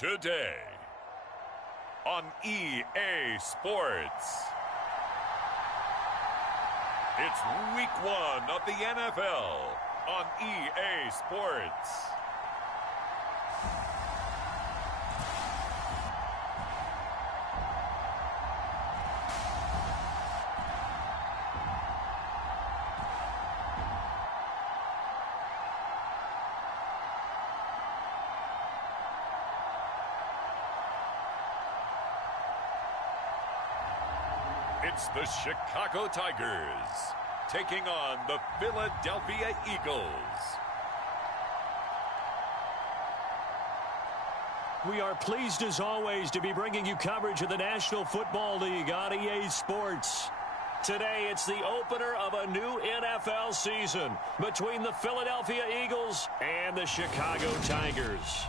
Today on EA Sports. It's week 1 of the NFL on EA Sports. It's the Chicago Tigers taking on the Philadelphia Eagles. We are pleased as always to be bringing you coverage of the National Football League on EA Sports. Today it's the opener of a new NFL season between the Philadelphia Eagles and the Chicago Tigers.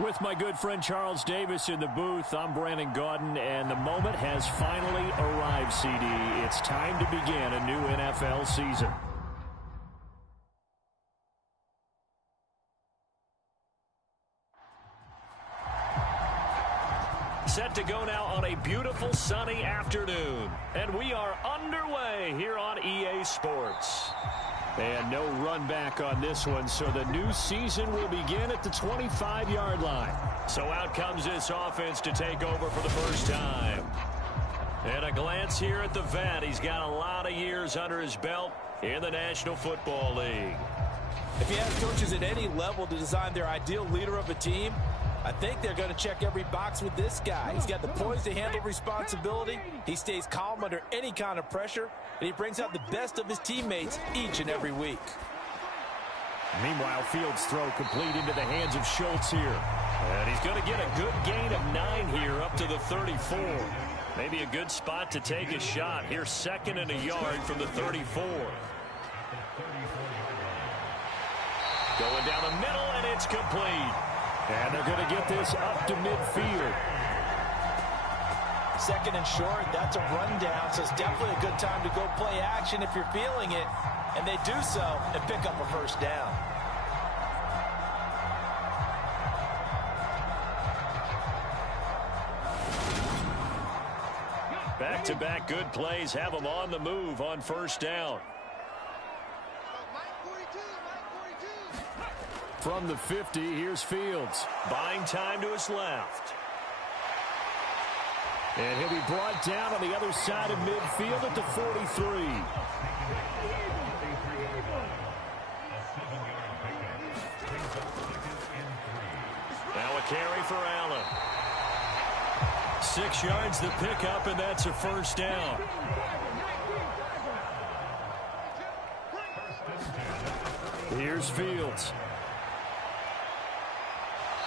With my good friend Charles Davis in the booth, I'm Brandon Gaudin, and the moment has finally arrived, CD. It's time to begin a new NFL season. Set to go now on a beautiful sunny afternoon, and we are underway here on EA Sports. And no run back on this one, so the new season will begin at the 25-yard line. So out comes this offense to take over for the first time. And a glance here at the vet. He's got a lot of years under his belt in the National Football League. If you ask coaches at any level to design their ideal leader of a team, I think they're going to check every box with this guy. He's got the poise to handle responsibility. He stays calm under any kind of pressure, and he brings out the best of his teammates each and every week. Meanwhile, Fields' throw complete into the hands of Schultz here. And he's going to get a good gain of 9 here up to the 34. Maybe a good spot to take a shot. Here's 2nd and a yard from the 34. Going down the middle, and it's complete. And they're going to get this up to midfield. 2nd and short, that's a rundown, so it's definitely a good time to go play action if you're feeling it. And they do so and pick up a first down. Back-to-back good plays have them on the move on first down. From the 50, here's Fields. Buying time to his left. And he'll be brought down on the other side of midfield at the 43. Now a carry for Allen. 6 yards the pickup, and that's a first down. Here's Fields.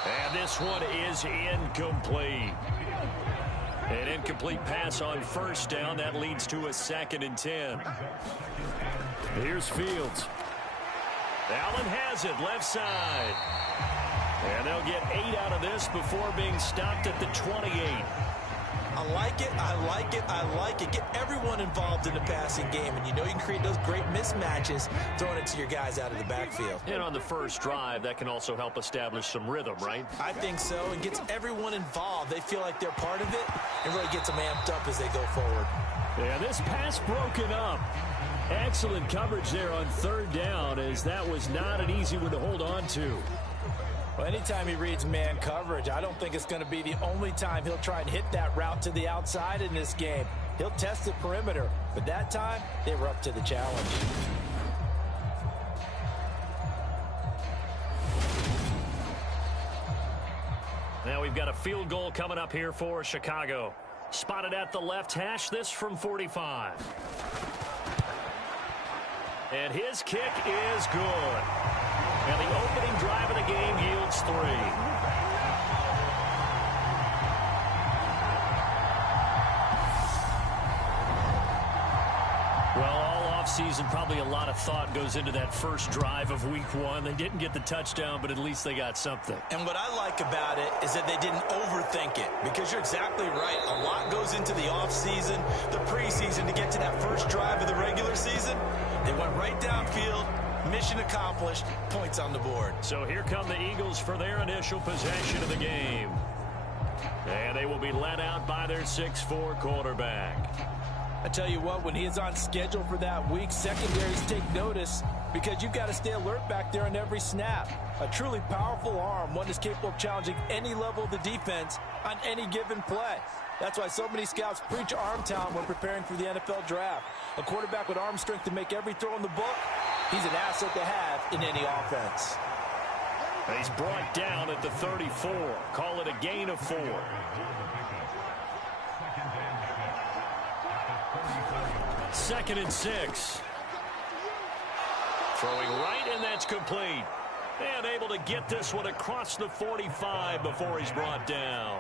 And this one is incomplete. An incomplete pass on first down. That leads to a 2nd and 10. Here's Fields. Allen has it, left side. And they'll get 8 out of this before being stopped at the 28. I like it, I like it, I like it. Get everyone involved in the passing game, and you know you can create those great mismatches throwing it to your guys out of the backfield. And on the first drive, that can also help establish some rhythm, right? I think so, and gets everyone involved. They feel like they're part of it, and really gets them amped up as they go forward. Yeah, this pass broken up. Excellent coverage there on 3rd down, as that was not an easy one to hold on to. Well, anytime he reads man coverage, I don't think it's going to be the only time he'll try and hit that route to the outside in this game. He'll test the perimeter, but that time, they were up to the challenge. Now we've got a field goal coming up here for Chicago. Spotted at the left hash, this from 45. And his kick is good. And the opening drive of the game yields 3. Well, all offseason, probably a lot of thought goes into that first drive of week one. They didn't get the touchdown, but at least they got something. And what I like about it is that they didn't overthink it, because you're exactly right. A lot goes into the offseason, the preseason to get to that first drive of the regular season. They went right downfield, mission accomplished, points on the board. So here come the Eagles for their initial possession of the game. And they will be led out by their 6'4" quarterback. I tell you what, when he is on schedule for that week, secondaries take notice, because you've got to stay alert back there on every snap. A truly powerful arm, one that's capable of challenging any level of the defense on any given play. That's why so many scouts preach arm talent when preparing for the NFL draft. A quarterback with arm strength to make every throw in the book, he's an asset to have in any offense. He's brought down at the 34. Call it a gain of 4. Second and 6. Throwing right, and that's complete. And able to get this one across the 45 before he's brought down.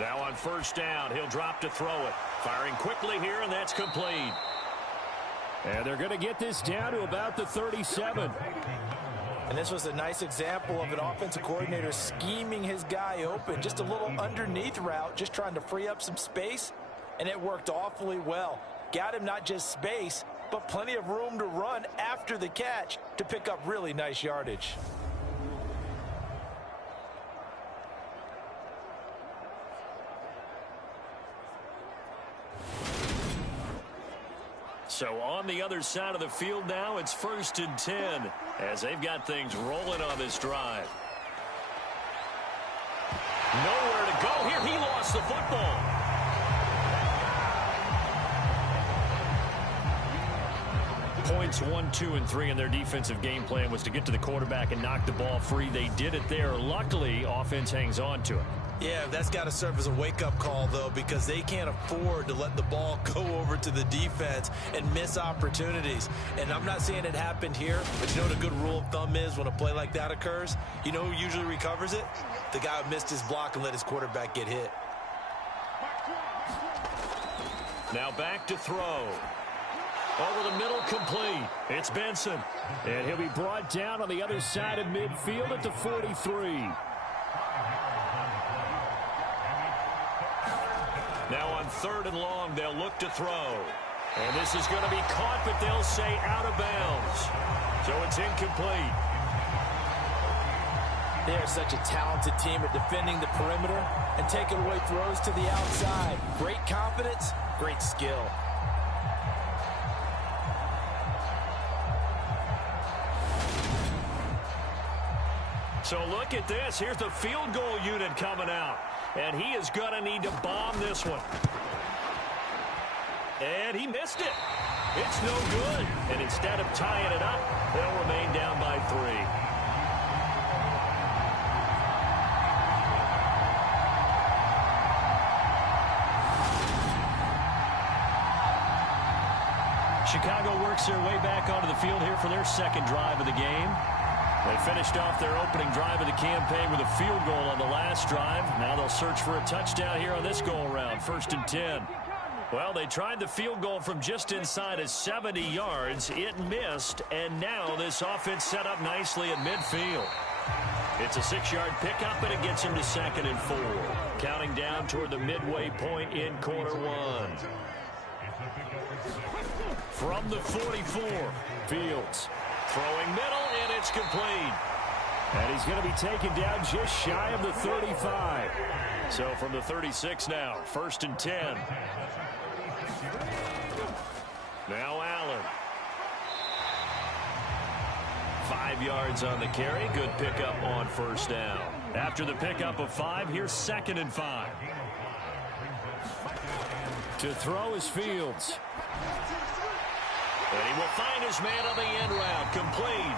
Now on first down, he'll drop to throw it. Firing quickly here, and that's complete. And they're going to get this down to about the 37. And this was a nice example of an offensive coordinator scheming his guy open. Just a little underneath route, just trying to free up some space, and it worked awfully well. Got him not just space, but plenty of room to run after the catch to pick up really nice yardage. So on the other side of the field now, it's 1st and 10 as they've got things rolling on this drive. Nowhere to go here. He lost the football. Points 1, 2, and 3 in their defensive game plan was to get to the quarterback and knock the ball free. They did it there. Luckily, offense hangs on to it. Yeah, that's got to serve as a wake-up call, though, because they can't afford to let the ball go over to the defense and miss opportunities. And I'm not saying it happened here, but you know what a good rule of thumb is when a play like that occurs? You know who usually recovers it? The guy who missed his block and let his quarterback get hit. Now back to throw. Over the middle, complete. It's Benson. And he'll be brought down on the other side of midfield at the 43. Now on 3rd and long, they'll look to throw. And this is going to be caught, but they'll say out of bounds. So it's incomplete. They are such a talented team at defending the perimeter and taking away throws to the outside. Great confidence, great skill. So look at this. Here's the field goal unit coming out. And he is going to need to bomb this one. And he missed it. It's no good. And instead of tying it up, they'll remain down by 3. Chicago works their way back onto the field here for their second drive of the game. They finished off their opening drive of the campaign with a field goal on the last drive. Now they'll search for a touchdown here on this go-around, 1st and 10. Well, they tried the field goal from just inside of 70 yards. It missed, and now this offense set up nicely at midfield. It's a 6-yard pickup, and it gets him to 2nd and 4. Counting down toward the midway point in quarter 1. From the 44, Fields. Throwing middle, and it's complete. And he's going to be taken down just shy of the 35. So from the 36 now, 1st and 10. Now Allen. 5 yards on the carry. Good pickup on 1st down. After the pickup of 5, here's 2nd and 5. To throw is Fields. And he will find his man on the end route, complete.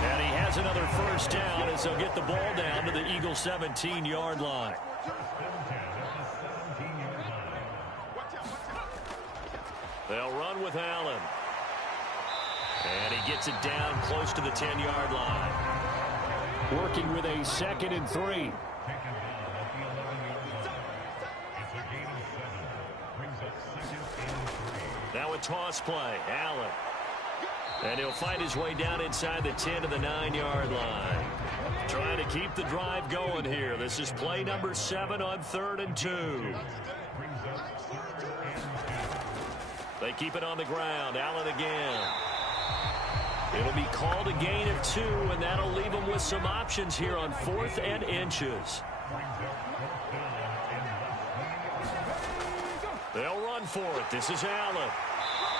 And he has another 1st down as they'll get the ball down to the Eagles' 17-yard line. They'll run with Allen. And he gets it down close to the 10-yard line. Working with a 2nd and 3. Now a toss play. Allen. And he'll fight his way down inside the 10 to the 9-yard line. Trying to keep the drive going here. This is play number 7 on 3rd and 2. They keep it on the ground. Allen again. It'll be called a gain of 2, and that'll leave them with some options here on 4th and inches. They'll run for it. This is Allen.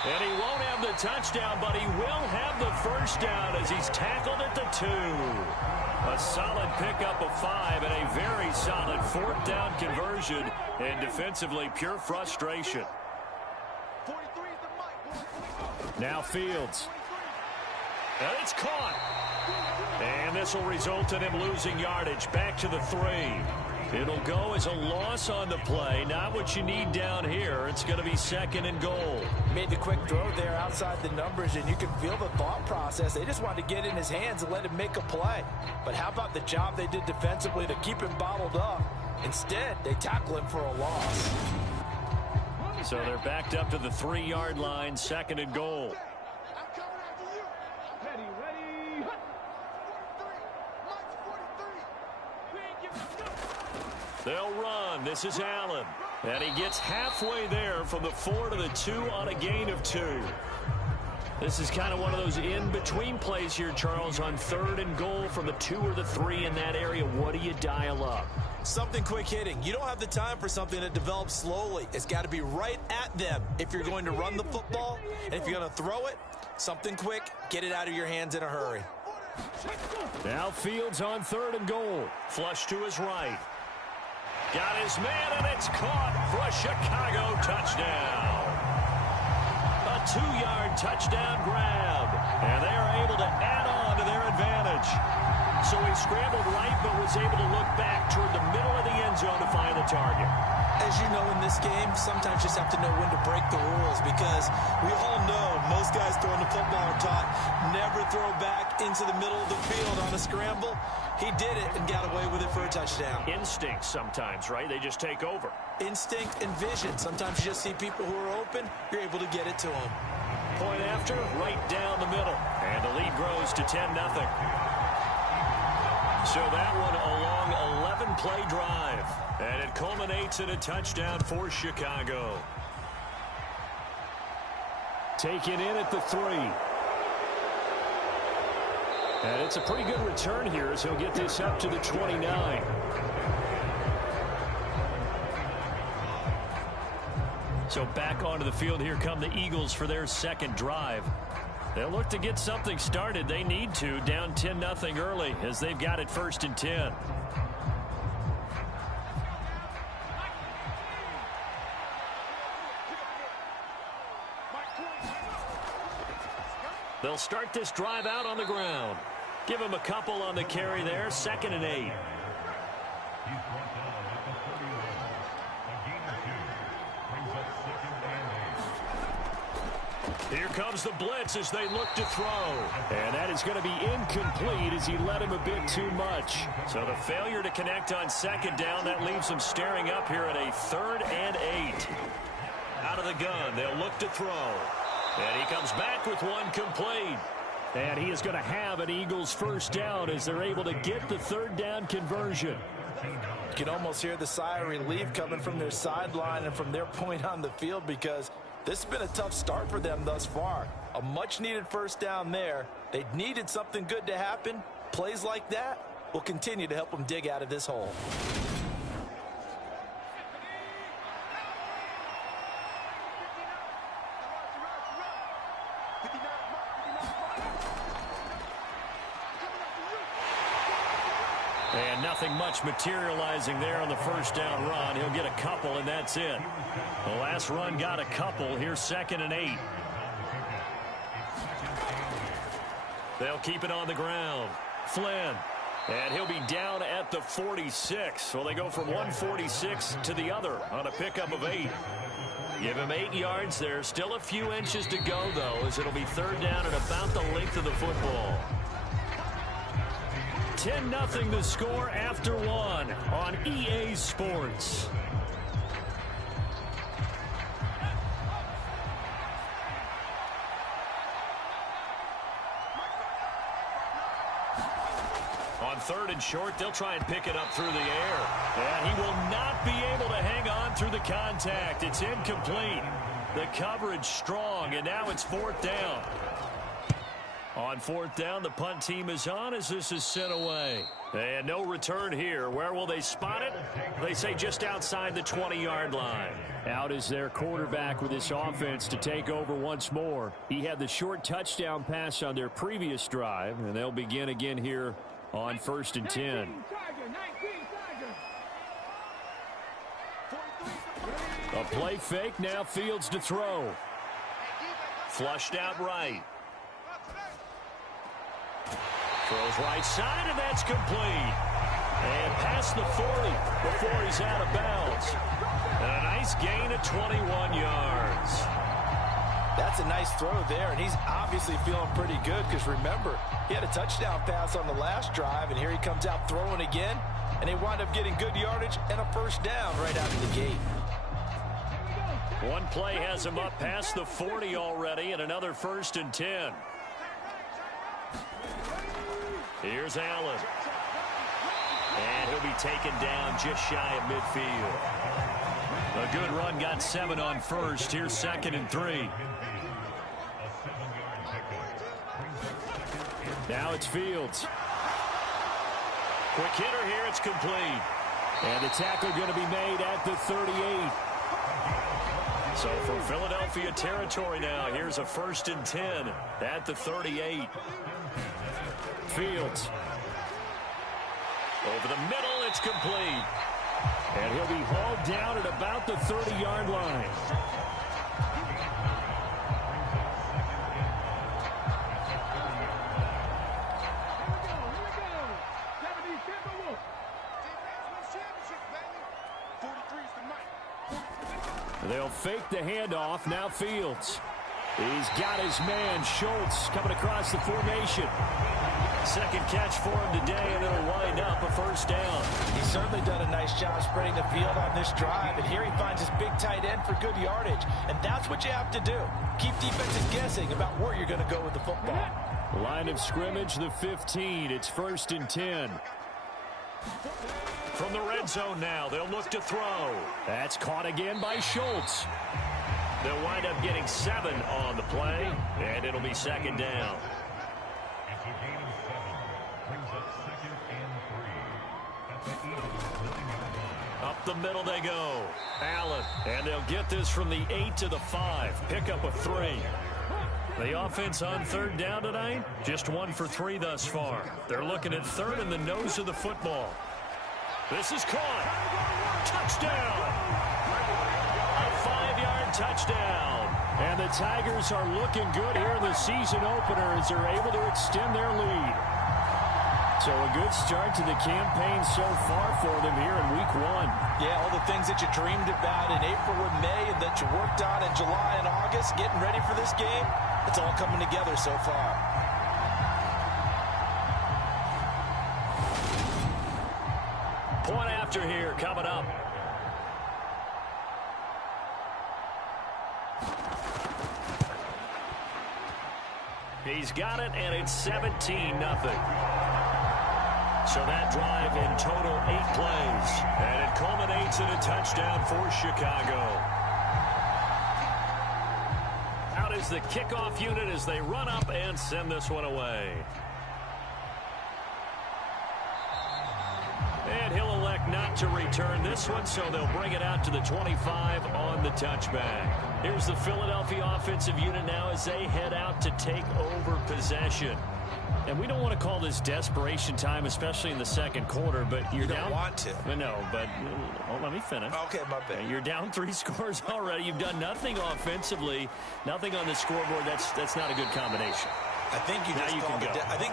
And he won't have the touchdown, but he will have the first down as he's tackled at the 2. A solid pickup of 5 and a very solid 4th down conversion. And defensively, pure frustration. Now Fields. And it's caught. And this will result in him losing yardage back to the 3. It'll go as a loss on the play. Not what you need down here. It's going to be 2nd and goal. Made the quick throw there outside the numbers, and you can feel the thought process. They just wanted to get in his hands and let him make a play. But how about the job they did defensively to keep him bottled up? Instead, they tackle him for a loss. So they're backed up to the 3-yard line, 2nd and goal. They'll run. This is Allen. And he gets halfway there from the 4 to the 2 on a gain of 2. This is kind of one of those in-between plays here, Charles, on 3rd and goal from the 2 or the 3 in that area. What do you dial up? Something quick hitting. You don't have the time for something that develops slowly. It's got to be right at them if you're going to run the football. And if you're going to throw it, something quick, get it out of your hands in a hurry. Now Fields on 3rd and goal. Flush to his right. Got his man, and it's caught for a Chicago touchdown. A 2-yard touchdown grab. And they are able to add on to their advantage. So he scrambled right, but was able to look back toward the middle of the end zone to find the target. As you know, in this game, sometimes you just have to know when to break the rules, because we all know most guys throwing the football are taught never throw back into the middle of the field on a scramble. He did it and got away with it for a touchdown. Instinct sometimes, right? They just take over. Instinct and vision. Sometimes you just see people who are open, you're able to get it to them. Point after, right down the middle. And the lead grows to 10-0. So that one a long 11-play drive. And it culminates in a touchdown for Chicago. Taken in at the 3. And it's a pretty good return here as he'll get this up to the 29. So back onto the field, here come the Eagles for their 2nd drive. They'll look to get something started. They need to, down 10-0 early as they've got it 1st and 10. They'll start this drive out on the ground. Give him a couple on the carry there, 2nd and 8. Here comes the blitz as they look to throw. And that is going to be incomplete as he led him a bit too much. So the failure to connect on 2nd down, that leaves them staring up here at a 3rd and 8. Out of the gun, they'll look to throw. And he comes back with one complete. And he is going to have an Eagles 1st down as they're able to get the 3rd down conversion. You can almost hear the sigh of relief coming from their sideline and from their point on the field, because this has been a tough start for them thus far. A much-needed 1st down there. They needed something good to happen. Plays like that will continue to help them dig out of this hole. And nothing much materializing there on the 1st down run. He'll get a couple, and that's it. The last run got a couple. Here's 2nd and 8. They'll keep it on the ground. Flynn. And he'll be down at the 46. So they go from 146 to the other on a pickup of 8. Give him 8 yards there. Still a few inches to go, though, as it'll be 3rd down and about the length of the football. 10-0 the score after one on EA Sports. On 3rd and short, they'll try and pick it up through the air. And he will not be able to hang on through the contact. It's incomplete. The coverage strong, and now it's 4th down. On 4th down, the punt team is on as this is sent away. And no return here. Where will they spot it? They say just outside the 20-yard line. Out is their quarterback with this offense to take over once more. He had the short touchdown pass on their previous drive, and they'll begin again here on 1st and 10. A play fake, now Fields to throw. Flushed out right. Throws right side, and that's complete. And past the 40 before he's out of bounds. And a nice gain of 21 yards. That's a nice throw there, and he's obviously feeling pretty good because, remember, he had a touchdown pass on the last drive, and here he comes out throwing again, and they wind up getting good yardage and a 1st down right out of the gate. One play has him up past the 40 already, and another 1st and 10. Here's Allen. And he'll be taken down just shy of midfield. A good run, got 7 on 1st. Here's 2nd and 3. Now it's Fields. Quick hitter here, it's complete. And the tackle going to be made at the 38. So for Philadelphia territory now, here's a 1st and 10 at the 38. Fields. Over the middle, it's complete. And he'll be hauled down at about the 30-yard line. They'll fake the handoff. Now Fields. He's got his man, Schultz, coming across the formation. Second catch for him today, and it'll wind up a 1st down. He's certainly done a nice job spreading the field on this drive, and here he finds his big tight end for good yardage. And that's what you have to do. Keep defenses guessing about where you're going to go with the football. Line of scrimmage, the 15. It's 1st and 10. From the red zone now, they'll look to throw. That's caught again by Schultz. They'll wind up getting 7 on the play, and it'll be 2nd down. Up the middle they go. Allen, and they'll get this from the 8 to the 5. Pick up a 3. The offense on 3rd down tonight, just 1 for 3 thus far. They're looking at 3rd in the nose of the football. This is caught. Touchdown. A 5-yard touchdown. And the Tigers are looking good here in the season opener as they're able to extend their lead. So a good start to the campaign so far for them here in week 1. Yeah, all the things that you dreamed about in April and May and that you worked on in July and August, getting ready for this game, it's all coming together so far. Point after here coming up. He's got it, and it's 17-0. So that drive in total 8 plays, and it culminates in a touchdown for Chicago. Out is the kickoff unit as they run up and send this one away. And he'll elect not to return this one, so they'll bring it out to the 25 on the touchback. Here's the Philadelphia offensive unit now as they head out to take over possession. And we don't want to call this desperation time, especially in the second quarter, but you're down. You don't want to. No, but let me finish. Okay, my bad. You're down 3 scores already. You've done nothing offensively, nothing on the scoreboard. That's not a good combination. I think you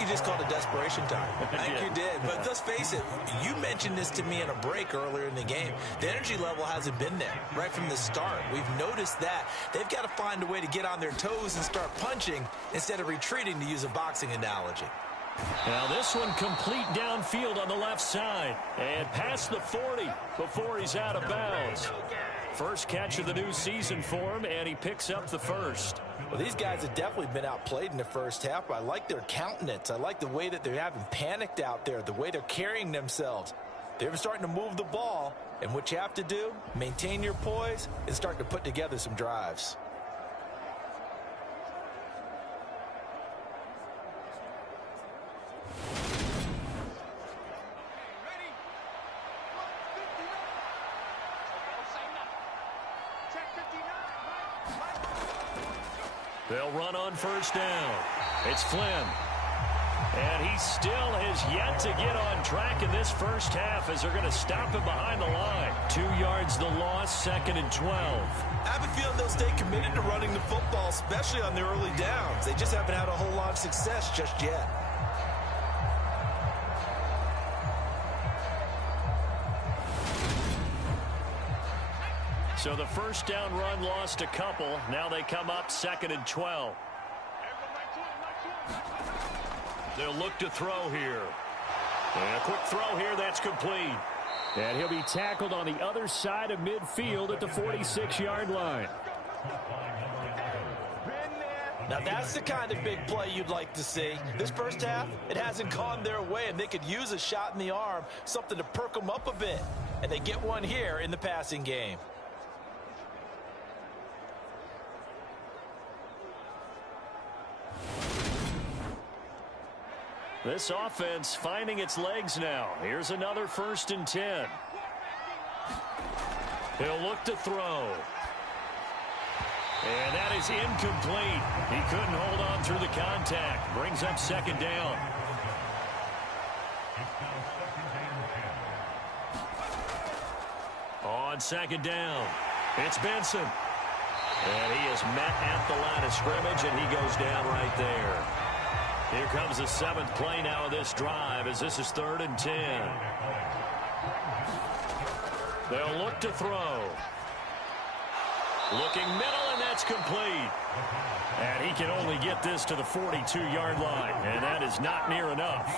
just called it desperation time. I think you did. But let's face it, you mentioned this to me in a break earlier in the game. The energy level hasn't been there right from the start. We've noticed that. They've got to find a way to get on their toes and start punching instead of retreating, to use a boxing analogy. Now this one complete downfield on the left side. And past the 40 before he's out of bounds. First catch of the new season for him, and he picks up the first. Well, these guys have definitely been outplayed in the first half. I like their countenance. I like the way that they're having panicked out there, the way they're carrying themselves. They're starting to move the ball, and what you have to do, maintain your poise and start to put together some drives. They'll run on first down. It's Flynn. And he still has yet to get on track in this first half as they're going to stop him behind the line. 2 yards the loss, 2nd and 12. I have a feeling they'll stay committed to running the football, especially on their early downs. They just haven't had a whole lot of success just yet. So the first down run lost a couple. Now they come up 2nd and 12. They'll look to throw here. And a quick throw here, that's complete. And he'll be tackled on the other side of midfield at the 46-yard line. Now that's the kind of big play you'd like to see. This first half, it hasn't gone their way, and they could use a shot in the arm, something to perk them up a bit. And they get one here in the passing game. This offense finding its legs now. Here's another 1st and 10. He'll look to throw. And that is incomplete. He couldn't hold on through the contact. Brings up 2nd down. On 2nd down, it's Benson. And he is met at the line of scrimmage, and he goes down right there. Here comes the 7th play now of this drive as this is 3rd and 10. They'll look to throw. Looking middle, and that's complete. And he can only get this to the 42-yard line, and that is not near enough.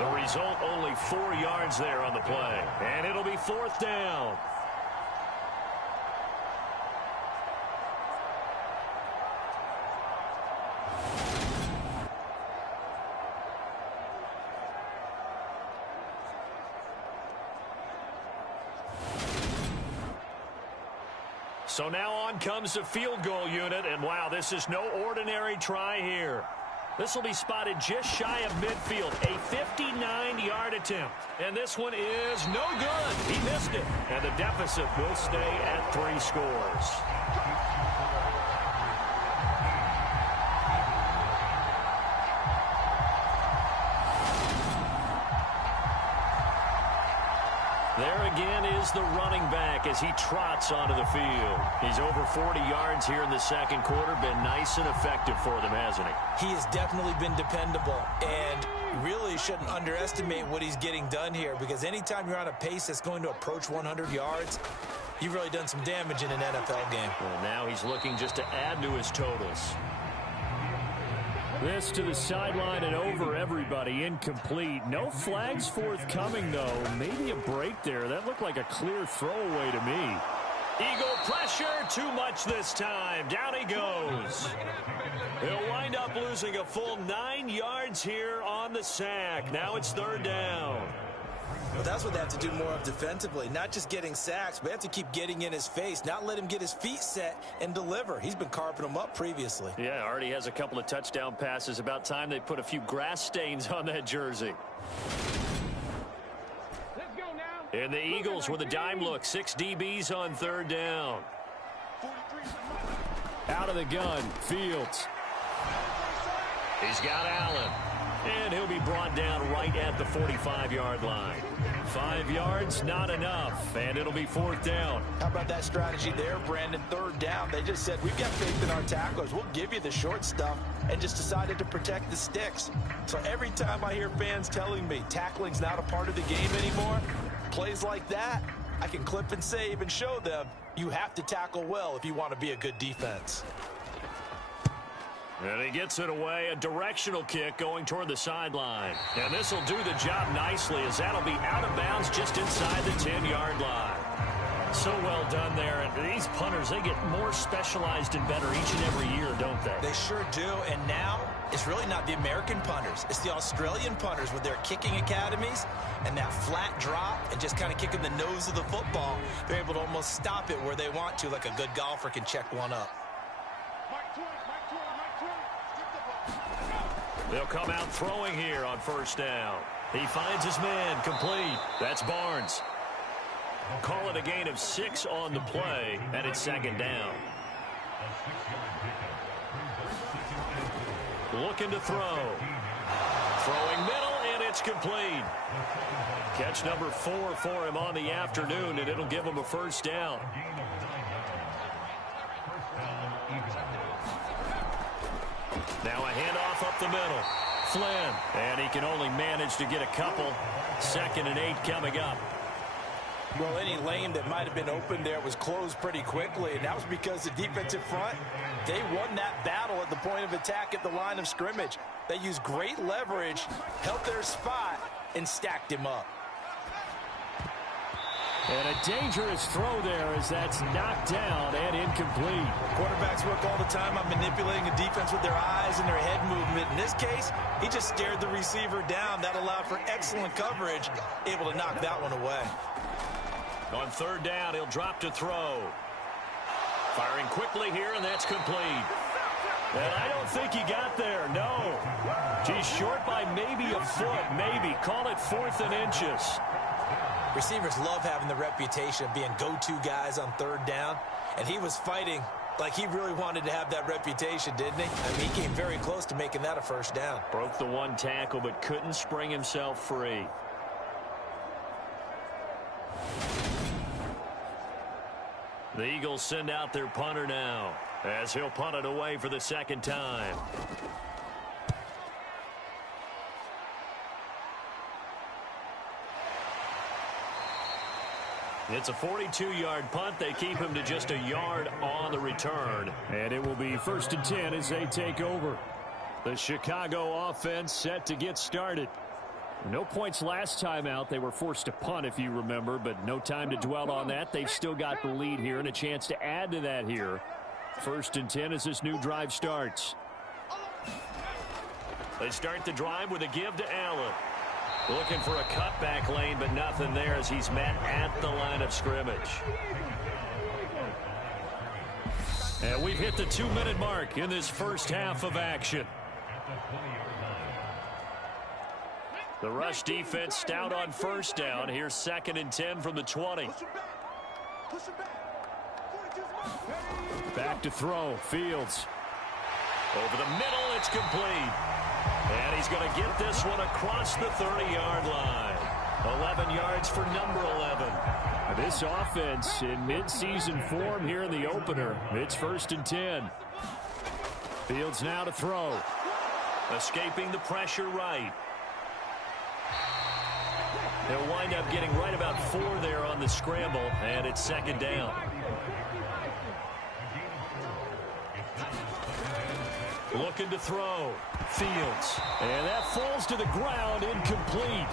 The result, only 4 yards there on the play. And it'll be 4th down. So now on comes the field goal unit, and wow, this is no ordinary try here. This will be spotted just shy of midfield, a 59-yard attempt. And this one is no good. He missed it, and the deficit will stay at 3 scores. There again is the running back as he trots onto the field. He's over 40 yards here in the 2nd quarter. Been nice and effective for them, hasn't he? He has definitely been dependable, and really shouldn't underestimate what he's getting done here, because anytime you're on a pace that's going to approach 100 yards, you've really done some damage in an NFL game. Well, now he's looking just to add to his totals. This to the sideline and over everybody, incomplete. No flags forthcoming, though. Maybe a break there. That looked like a clear throwaway to me. Eagle pressure, too much this time. Down he goes. He'll wind up losing a full 9 yards here on the sack. Now it's 3rd down. Well, that's what they have to do more of defensively. Not just getting sacks, but they have to keep getting in his face. Not let him get his feet set and deliver. He's been carving them up previously. Yeah, already has a couple of touchdown passes. About time they put a few grass stains on that jersey. Let's go now. And the Eagles with a dime look. 6 DBs on 3rd down. Out of the gun, Fields. He's got Allen. And he'll be brought down right at the 45-yard line. 5 yards, not enough, and it'll be 4th down. How about that strategy there, Brandon? 3rd down. They just said, we've got faith in our tacklers. We'll give you the short stuff, and just decided to protect the sticks. So every time I hear fans telling me tackling's not a part of the game anymore, plays like that, I can clip and save and show them you have to tackle well if you want to be a good defense. And he gets it away, a directional kick going toward the sideline. And this will do the job nicely as that'll be out of bounds just inside the 10-yard line. So well done there. And these punters, they get more specialized and better each and every year, don't they? They sure do. And now it's really not the American punters. It's the Australian punters with their kicking academies and that flat drop and just kind of kicking the nose of the football. They're able to almost stop it where they want to, like a good golfer can check one up. They'll come out throwing here on first down. He finds his man, complete. That's Barnes. Call it a gain of 6 on the play, and it's second down. Looking to throw. Throwing middle, and it's complete. Catch number 4 for him on the afternoon, and it'll give him a first down. Now a handoff up the middle. Flynn, and he can only manage to get a couple. 2nd and 8 coming up. Well, any lane that might have been open there was closed pretty quickly, and that was because the defensive front, they won that battle at the point of attack at the line of scrimmage. They used great leverage, held their spot, and stacked him up. And a dangerous throw there as that's knocked down and incomplete. Quarterbacks work all the time on manipulating the defense with their eyes and their head movement. In this case, he just stared the receiver down. That allowed for excellent coverage, able to knock that one away. On third down, he'll drop to throw. Firing quickly here, and that's complete. And I don't think he got there, no. He's short by maybe a foot, maybe. Call it 4th and inches. Receivers love having the reputation of being go-to guys on third down, and he was fighting like he really wanted to have that reputation, didn't he? I mean, he came very close to making that a first down. Broke the one tackle, but couldn't spring himself free. The Eagles send out their punter now as he'll punt it away for the second time. It's a 42-yard punt. They keep him to just a yard on the return. And it will be 1st and 10 as they take over. The Chicago offense set to get started. No points last time out. They were forced to punt, if you remember, but no time to dwell on that. They've still got the lead here and a chance to add to that here. 1st and 10 as this new drive starts. They start the drive with a give to Allen. Looking for a cutback lane, but nothing there as he's met at the line of scrimmage. And we've hit the 2-minute mark in this first half of action. The rush defense stout on first down. Here's 2nd and 10 from the 20. Back to throw. Fields. Over the middle, it's complete. And he's going to get this one across the 30-yard line. 11 yards for number 11. This offense in mid-season form here in the opener. It's 1st and 10. Fields now to throw. Escaping the pressure right. They'll wind up getting right about 4 there on the scramble, and it's 2nd down. Looking to throw. Fields. And that falls to the ground, incomplete.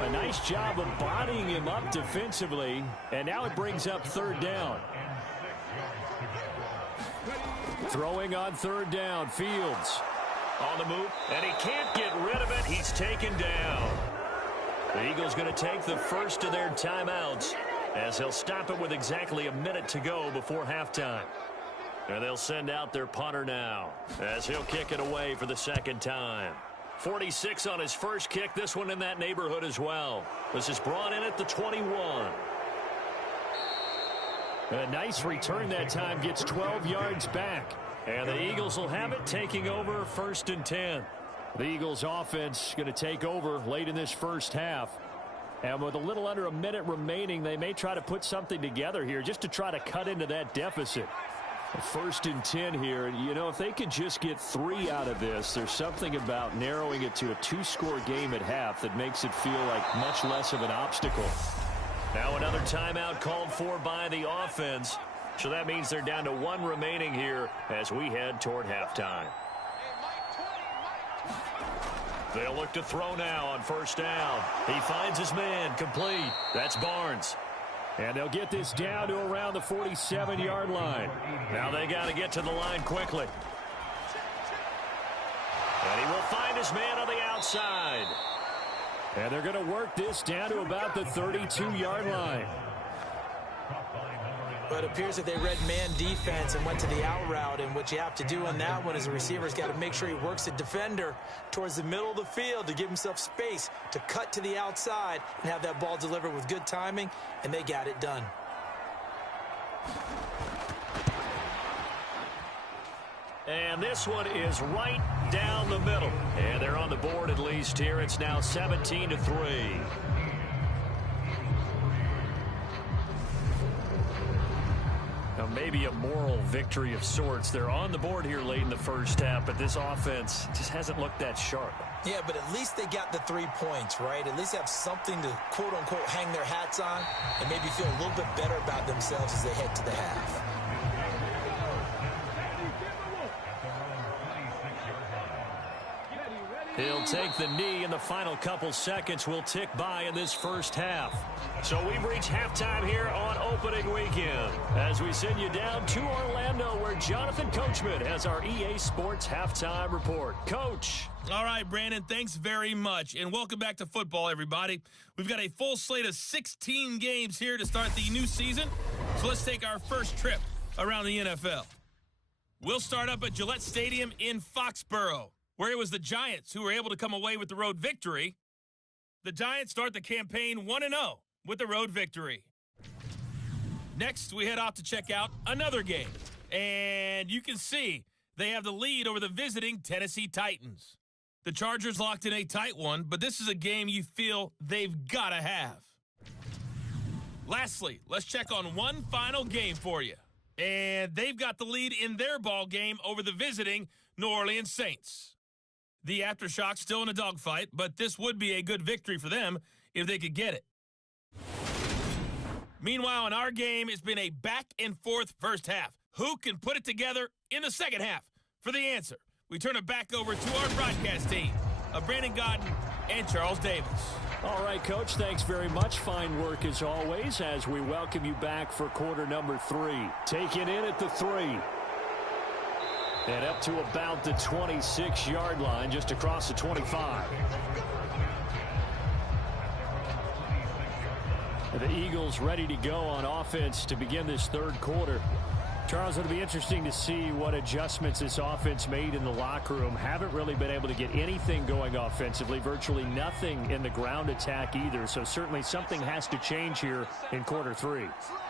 A nice job of bodying him up defensively, and now it brings up 3rd down. Throwing on 3rd down, Fields. On the move, and he can't get rid of it. He's taken down. The Eagles going to take the first of their timeouts as he'll stop it with exactly a minute to go before halftime. And they'll send out their punter now as he'll kick it away for the 2nd time. 46 on his first kick, this one in that neighborhood as well. This is brought in at the 21. A nice return that time, gets 12 yards back. And the Eagles will have it, taking over 1st and 10. The Eagles offense going to take over late in this first half. And with a little under a minute remaining, they may try to put something together here just to try to cut into that deficit. 1st and 10 here. You know, if they could just get 3 out of this, there's something about narrowing it to a 2-score game at half that makes it feel like much less of an obstacle. Now another timeout called for by the offense. So that means they're down to 1 remaining here as we head toward halftime. They'll look to throw now on first down. He finds his man, complete. That's Barnes. And they'll get this down to around the 47-yard line. Now they got to get to the line quickly. And he will find his man on the outside. And they're going to work this down to about the 32-yard line. But it appears that they read man defense and went to the out route. And what you have to do on that one is the receiver's got to make sure he works the defender towards the middle of the field to give himself space to cut to the outside and have that ball delivered with good timing, and they got it done. And this one is right down the middle. And they're on the board at least here. It's now 17-3. Now maybe a moral victory of sorts. They're on the board here late in the first half, but this offense just hasn't looked that sharp. Yeah, but at least they got the 3 points, right? At least have something to, quote-unquote, hang their hats on and maybe feel a little bit better about themselves as they head to the half. He'll take the knee, and the final couple seconds will tick by in this first half. So we've reached halftime here on opening weekend as we send you down to Orlando, where Jonathan Coachman has our EA Sports halftime report. Coach. All right, Brandon, thanks very much, and welcome back to football, everybody. We've got a full slate of 16 games here to start the new season, so let's take our first trip around the NFL. We'll start up at Gillette Stadium in Foxborough, where it was the Giants who were able to come away with the road victory. The Giants start the campaign 1-0 with the road victory. Next, we head off to check out another game. And you can see they have the lead over the visiting Tennessee Titans. The Chargers locked in a tight one, but this is a game you feel they've got to have. Lastly, let's check on one final game for you. And they've got the lead in their ball game over the visiting New Orleans Saints. The Aftershocks still in a dogfight, but this would be a good victory for them if they could get it. Meanwhile, in our game, it's been a back-and-forth first half. Who can put it together in the second half? For the answer, we turn it back over to our broadcast team of Brandon Godden and Charles Davis. All right, Coach, thanks very much. Fine work as always as we welcome you back for quarter number 3. Taken in at the 3. And up to about the 26-yard line, just across the 25. The Eagles ready to go on offense to begin this third quarter. Charles, it'll be interesting to see what adjustments this offense made in the locker room. Haven't really been able to get anything going offensively, virtually nothing in the ground attack either. So certainly something has to change here in quarter 3.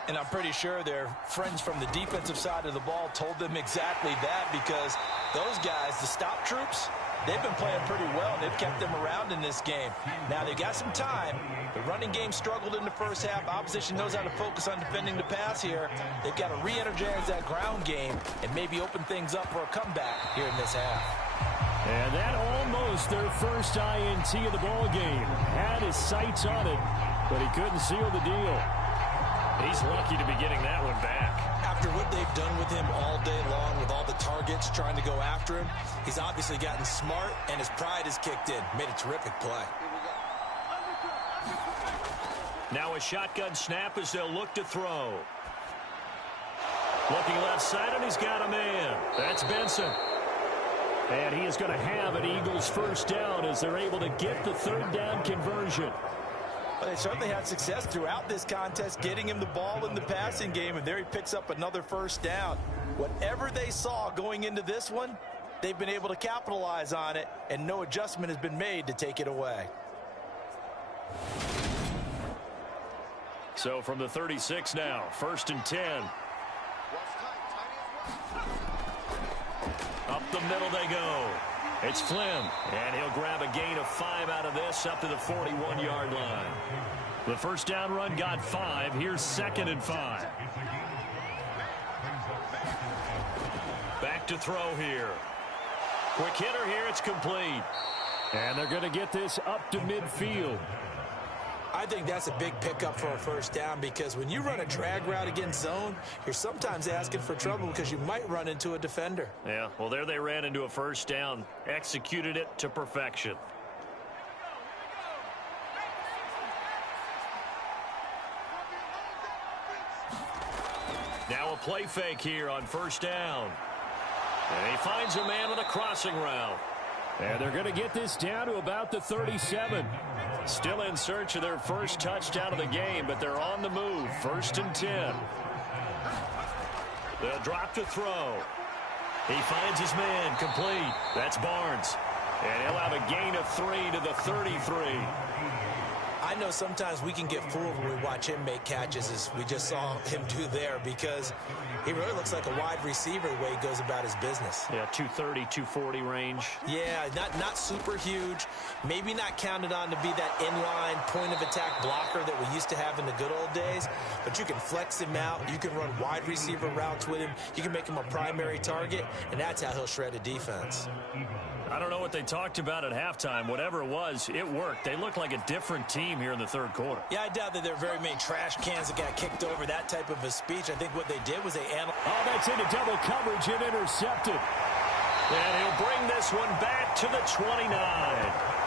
And I'm pretty sure their friends from the defensive side of the ball told them exactly that, because those guys, the stop troops, they've been playing pretty well, and they've kept them around in this game. Now, they've got some time. The running game struggled in the first half. Opposition knows how to focus on defending the pass here. They've got to re-energize that ground game and maybe open things up for a comeback here in this half. And that almost their first INT of the ball game. Had his sights on it, but he couldn't seal the deal. He's lucky to be getting that one back. After what they've done with him all day long, with all the targets trying to go after him, he's obviously gotten smart, and his pride has kicked in. Made a terrific play. Now a shotgun snap as they'll look to throw. Looking left side, and he's got a man. That's Benson. And he is going to have an Eagles first down as they're able to get the third down conversion. Well, they certainly had success throughout this contest, getting him the ball in the passing game, and there he picks up another first down. Whatever they saw going into this one, they've been able to capitalize on it, and no adjustment has been made to take it away. So from the 36 now, 1st and 10. Up the middle they go. It's Flynn, and he'll grab a gain of 5 out of this up to the 41-yard line. The first down run got 5. Here's 2nd and 5. Back to throw here. Quick hitter here. It's complete. And they're going to get this up to midfield. I think that's a big pickup for a first down because when you run a drag route against zone, you're sometimes asking for trouble because you might run into a defender. Yeah, well, there they ran into a first down, executed it to perfection. Now a play fake here on first down. And he finds a man on the crossing route. And they're going to get this down to about the 37. Still in search of their first touchdown of the game, but they're on the move. 1st and 10. They'll drop to throw. He finds his man complete. That's Barnes. And he'll have a gain of 3 to the 33. I know sometimes we can get fooled when we watch him make catches, as we just saw him do there, because he really looks like a wide receiver the way he goes about his business. Yeah, 230, 240 range. Yeah, not super huge. Maybe not counted on to be that inline point-of-attack blocker that we used to have in the good old days, but you can flex him out. You can run wide receiver routes with him. You can make him a primary target, and that's how he'll shred a defense. I don't know what they talked about at halftime. Whatever it was, it worked. They looked like a different team here in the third quarter. Yeah, I doubt that there are very many trash cans that got kicked over, that type of a speech. I think what they did was they analyzed. Oh, that's into double coverage and intercepted. And he'll bring this one back to the 29.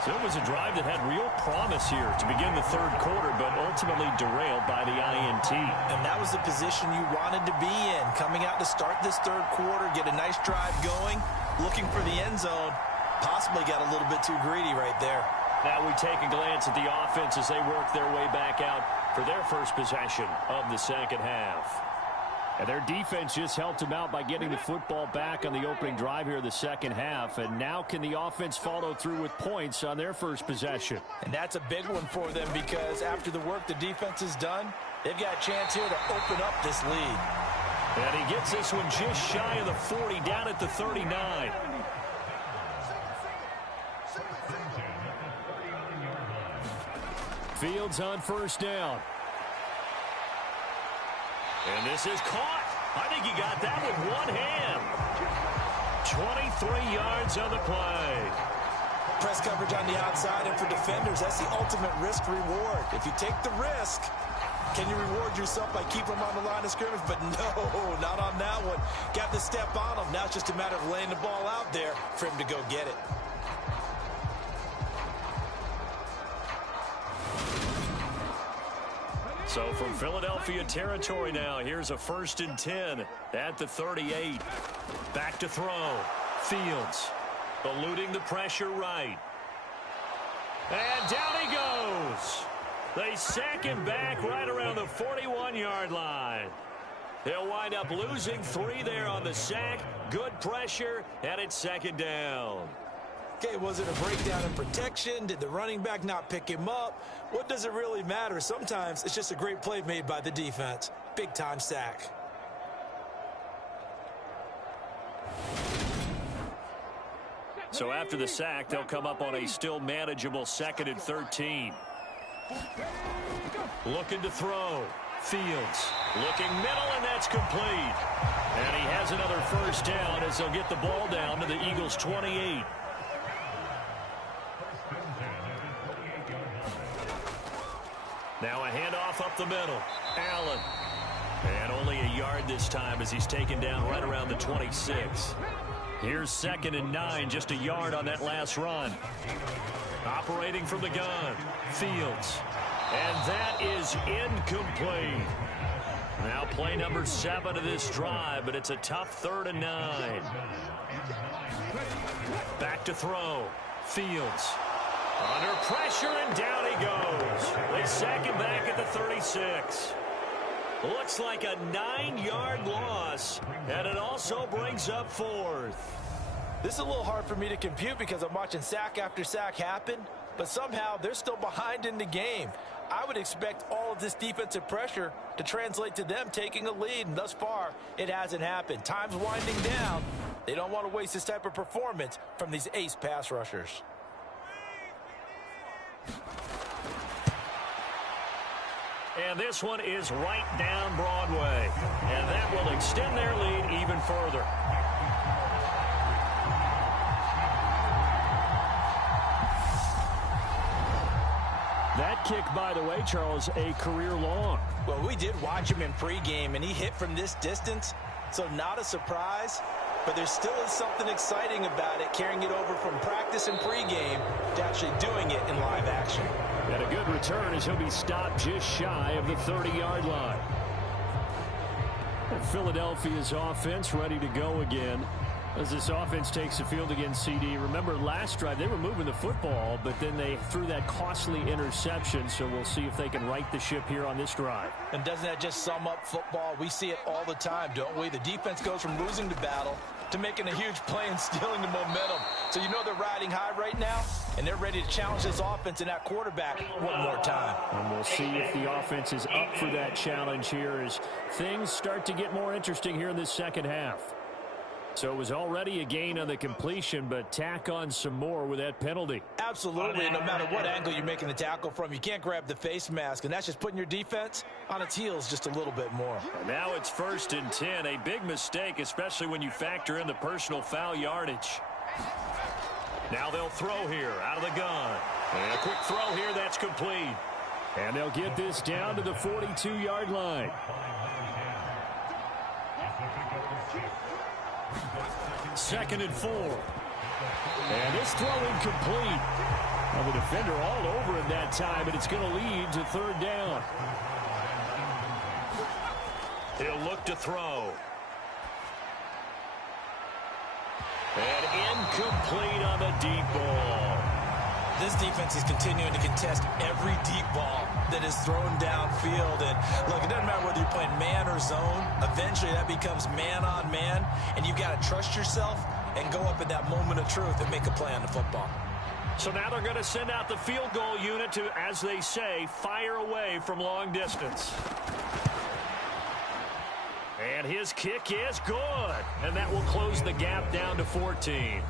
So it was a drive that had real promise here to begin the third quarter, but ultimately derailed by the INT. And that was the position you wanted to be in, coming out to start this third quarter, get a nice drive going, looking for the end zone. Possibly got a little bit too greedy right there. Now we take a glance at the offense as they work their way back out for their first possession of the second half. And their defense just helped them out by getting the football back on the opening drive here in the second half. And now can the offense follow through with points on their first possession? And that's a big one for them because after the work the defense has done, they've got a chance here to open up this lead. And he gets this one just shy of the 40, down at the 39. Fields on first down. And this is caught. I think he got that with one hand. 23 yards on the play. Press coverage on the outside, and for defenders, that's the ultimate risk-reward. If you take the risk, can you reward yourself by keeping them on the line of scrimmage? But no, not on that one. Got the step on him. Now it's just a matter of laying the ball out there for him to go get it. So from Philadelphia territory now, here's a 1st and 10 at the 38. Back to throw. Fields eluding the pressure right. And down he goes. They sack him back right around the 41-yard line. They'll wind up losing 3 there on the sack. Good pressure, and it's 2nd down. Okay, was it a breakdown in protection? Did the running back not pick him up? What does it really matter? Sometimes it's just a great play made by the defense. Big-time sack. So after the sack, they'll come up on a still manageable 2nd and 13. Looking to throw. Fields looking middle, and that's complete. And he has another first down as they'll get the ball down to the Eagles' 28. Now a handoff up the middle. Allen. And only a yard this time as he's taken down right around the 26. Here's 2nd and 9, just a yard on that last run. Operating from the gun. Fields. And that is incomplete. Now play number 7 of this drive, but it's a tough 3rd and 9. Back to throw. Fields. Under pressure, and down he goes. They sack him back at the 36. Looks like a 9-yard loss, and it also brings up 4th. This is a little hard for me to compute because I'm watching sack after sack happen, but somehow they're still behind in the game. I would expect all of this defensive pressure to translate to them taking a lead, and thus far, it hasn't happened. Time's winding down. They don't want to waste this type of performance from these ace pass rushers. And this one is right down Broadway. And that will extend their lead even further. That kick, by the way, Charles, a career long. Well, we did watch him in pregame, and he hit from this distance, so not a surprise. But there still is something exciting about it, carrying it over from practice and pregame to actually doing it in live action. And a good return as he'll be stopped just shy of the 30-yard line. And Philadelphia's offense ready to go again as this offense takes the field against CD. Remember, last drive, they were moving the football, but then they threw that costly interception, so we'll see if they can right the ship here on this drive. And doesn't that just sum up football? We see it all the time, don't we? The defense goes from losing the battle to making a huge play and stealing the momentum. So you know they're riding high right now, and they're ready to challenge this offense and that quarterback one more time. And we'll see if the offense is up for that challenge here as things start to get more interesting here in this second half. So it was already a gain on the completion, but tack on some more with that penalty. Absolutely, and no matter what angle you're making the tackle from, you can't grab the face mask, and that's just putting your defense on its heels just a little bit more. Now it's 1st and 10, a big mistake, especially when you factor in the personal foul yardage. Now they'll throw here out of the gun. And a quick throw here, that's complete. And they'll get this down to the 42-yard line. 2nd and 4. And this throw incomplete. Now the defender all over him that time, and it's going to lead to 3rd down. He'll look to throw. And incomplete on the deep ball. This defense is continuing to contest every deep ball that is thrown downfield. And look, it doesn't matter whether you're playing man or zone. Eventually that becomes man on man. And you've got to trust yourself and go up in that moment of truth and make a play on the football. So now they're going to send out the field goal unit to, as they say, fire away from long distance. And his kick is good. And that will close the gap down to 14.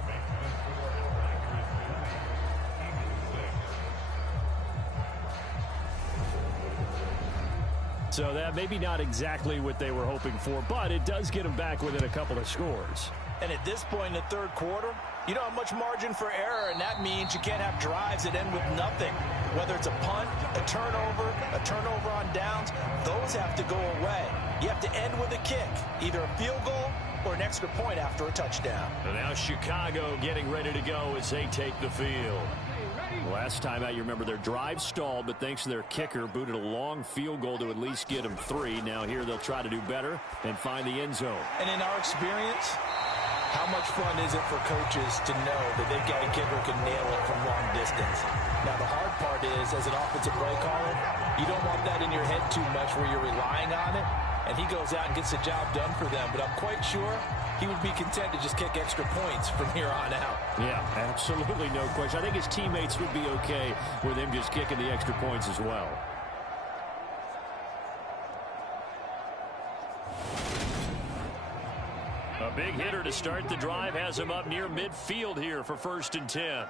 So that maybe not exactly what they were hoping for, but it does get them back within a couple of scores. And at this point in the 3rd quarter, you don't have much margin for error, and that means you can't have drives that end with nothing. Whether it's a punt, a turnover on downs, those have to go away. You have to end with a kick, either a field goal or an extra point after a touchdown. And now Chicago getting ready to go as they take the field. Last time out, you remember their drive stalled, but thanks to their kicker, booted a long field goal to at least get them 3. Now here they'll try to do better and find the end zone. And in our experience, how much fun is it for coaches to know that they've got a kicker who can nail it from long distance? Now the hard part is, as an offensive play caller, you don't want that in your head too much where you're relying on it, and he goes out and gets the job done for them. But I'm quite sure he would be content to just kick extra points from here on out. Yeah, absolutely no question. I think his teammates would be okay with him just kicking the extra points as well. A big hitter to start the drive has him up near midfield here for 1st and 10.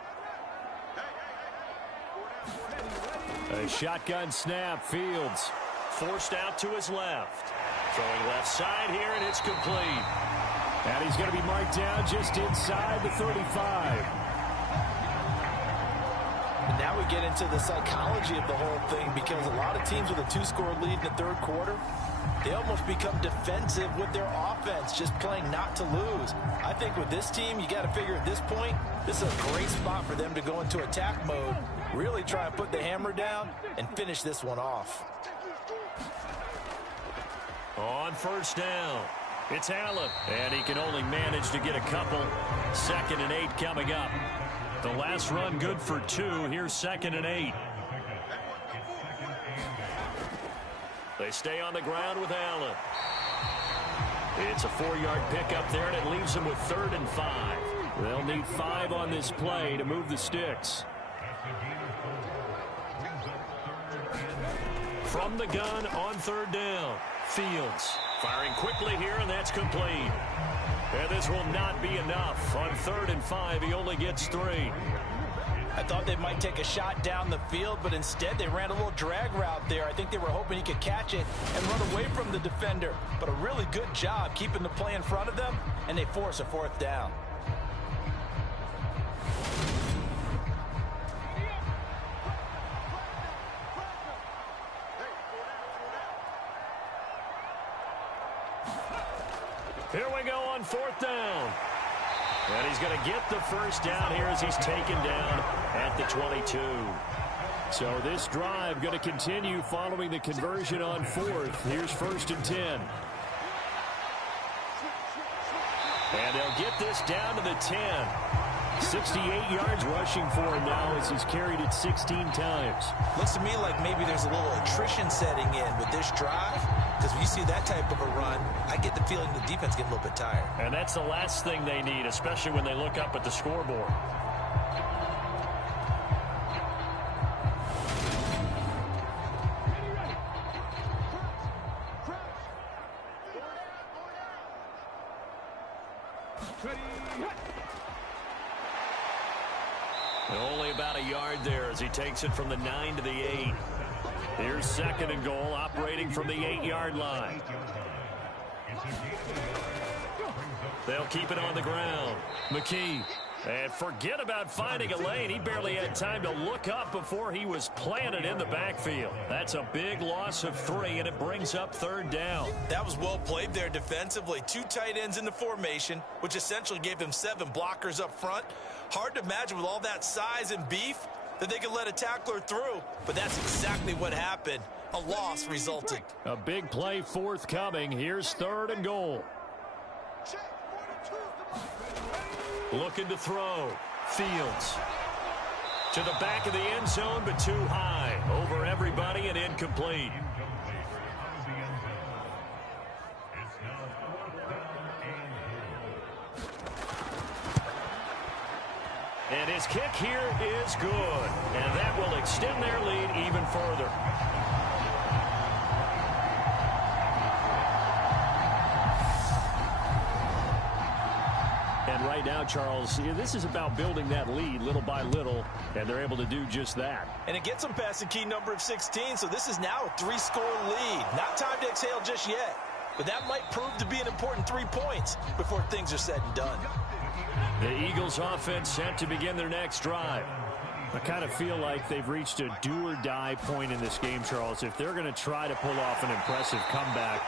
A shotgun snap. Fields forced out to his left. Throwing left side here, and it's complete. And he's going to be marked down just inside the 35. And now we get into the psychology of the whole thing, because a lot of teams with a 2-score lead in the 3rd quarter, they almost become defensive with their offense, just playing not to lose. I think with this team, you got to figure at this point, this is a great spot for them to go into attack mode, really try and put the hammer down and finish this one off. On 1st down, it's Allen, and he can only manage to get a couple. 2nd and 8 coming up. The last run good for 2. Here's 2nd and 8. They stay on the ground with Allen. It's a 4-yard pickup there, and it leaves them with 3rd and 5. They'll need 5 on this play to move the sticks. From the gun on 3rd down. Fields firing quickly here, and that's complete. And this will not be enough. On 3rd and 5, he only gets 3. I thought they might take a shot down the field, but instead they ran a little drag route there. I think they were hoping he could catch it and run away from the defender. But a really good job keeping the play in front of them, and they force a 4th down. Here we go on 4th down. And he's going to get the first down here as he's taken down at the 22. So this drive going to continue following the conversion on 4th. Here's 1st and 10. And they'll get this down to the 10. 68 yards rushing for him now as he's carried it 16 times. Looks to me like maybe there's a little attrition setting in with this drive, because when you see that type of a run, I get the feeling the defense get a little bit tired. And that's the last thing they need, especially when they look up at the scoreboard. Only about a yard there as he takes it from the 9 to the 8. Here's 2nd and goal, operating from the 8-yard line. They'll keep it on the ground. McKee. And forget about finding a lane. He barely had time to look up before he was planted in the backfield. That's a big loss of 3, and it brings up 3rd down. That was well played there defensively. 2 tight ends in the formation, which essentially gave him 7 blockers up front. Hard to imagine with all that size and beef that they could let a tackler through, but that's exactly what happened. A loss resulted. A big play forthcoming. Here's 3rd and goal. Looking to throw. Fields. To the back of the end zone, but too high. Over everybody and incomplete. And his kick here is good. And that will extend their lead even further. And right now, Charles, this is about building that lead little by little, and they're able to do just that. And it gets them past the key number of 16, so this is now a 3-score lead. Not time to exhale just yet, but that might prove to be an important 3 points before things are said and done. The Eagles offense set to begin their next drive. I kind of feel like they've reached a do-or-die point in this game, Charles. If they're going to try to pull off an impressive comeback,